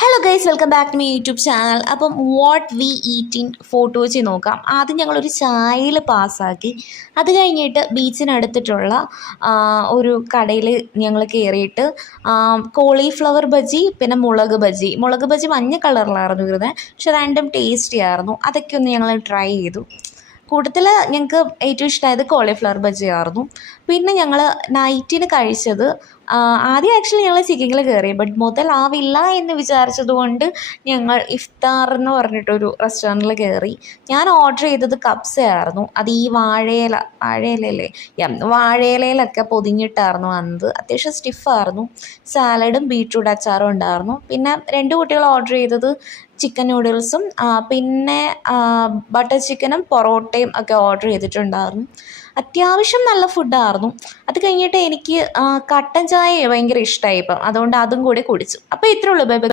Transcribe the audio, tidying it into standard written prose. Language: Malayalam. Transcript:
Hello guys, welcome back to my YouTube channel. അപ്പം what we eat in photo വെച്ച് നോക്കാം. ആദ്യം ഞങ്ങളൊരു ചായയിൽ പാസ്സാക്കി. അത് കഴിഞ്ഞിട്ട് ബീച്ചിനടുത്തിട്ടുള്ള ഒരു കടയിൽ ഞങ്ങൾ കയറിയിട്ട് കോളിഫ്ലവർ ബജി, പിന്നെ മുളക് ബജി മഞ്ഞ കളറിലായിരുന്നു വരുന്നത്, പക്ഷെ രണ്ടും ടേസ്റ്റി ആയിരുന്നു. അതൊക്കെ ഒന്ന് ഞങ്ങൾ ട്രൈ ചെയ്തു. കൂട്ടത്തിൽ ഞങ്ങൾക്ക് ഏറ്റവും ഇഷ്ടമായത് കോളിഫ്ലവർ ബജിയായിരുന്നു. പിന്നെ ഞങ്ങൾ നൈറ്റിന് കഴിച്ചത് ആദ്യം ആക്ച്വലി ഞങ്ങൾ ചിക്കനിൽ കയറി, ബട്ട് മുതലാവില്ല എന്ന് വിചാരിച്ചത് കൊണ്ട് ഞങ്ങൾ ഇഫ്താർ എന്ന് പറഞ്ഞിട്ടൊരു റെസ്റ്റോറൻറ്റിൽ കയറി. ഞാൻ ഓർഡർ ചെയ്തത് കബ്സയായിരുന്നു. അത് ഈ വാഴയിലല്ലേ, വാഴയിലയിലൊക്കെ പൊതിഞ്ഞിട്ടായിരുന്നു വന്നത്. അത്യാവശ്യം സ്റ്റിഫായിരുന്നു. സാലഡും ബീട്രൂട്ട് അച്ചാറും ഉണ്ടായിരുന്നു. പിന്നെ 2 കുട്ടികൾ ഓർഡർ ചെയ്തത് ചിക്കൻ നൂഡിൽസും പിന്നെ ബട്ടർ ചിക്കനും പൊറോട്ടയും ഒക്കെ ഓർഡർ ചെയ്തിട്ടുണ്ടായിരുന്നു. അത്യാവശ്യം നല്ല ഫുഡായിരുന്നു. അത് കഴിഞ്ഞിട്ട് എനിക്ക് കട്ടൻ ചായ ഭയങ്കര ഇഷ്ടമായി. ഇപ്പം അതുകൊണ്ട് അതും കൂടി കുടിച്ചു. അപ്പോൾ ഇത്രയേ ഉള്ളൂ. Bye bye.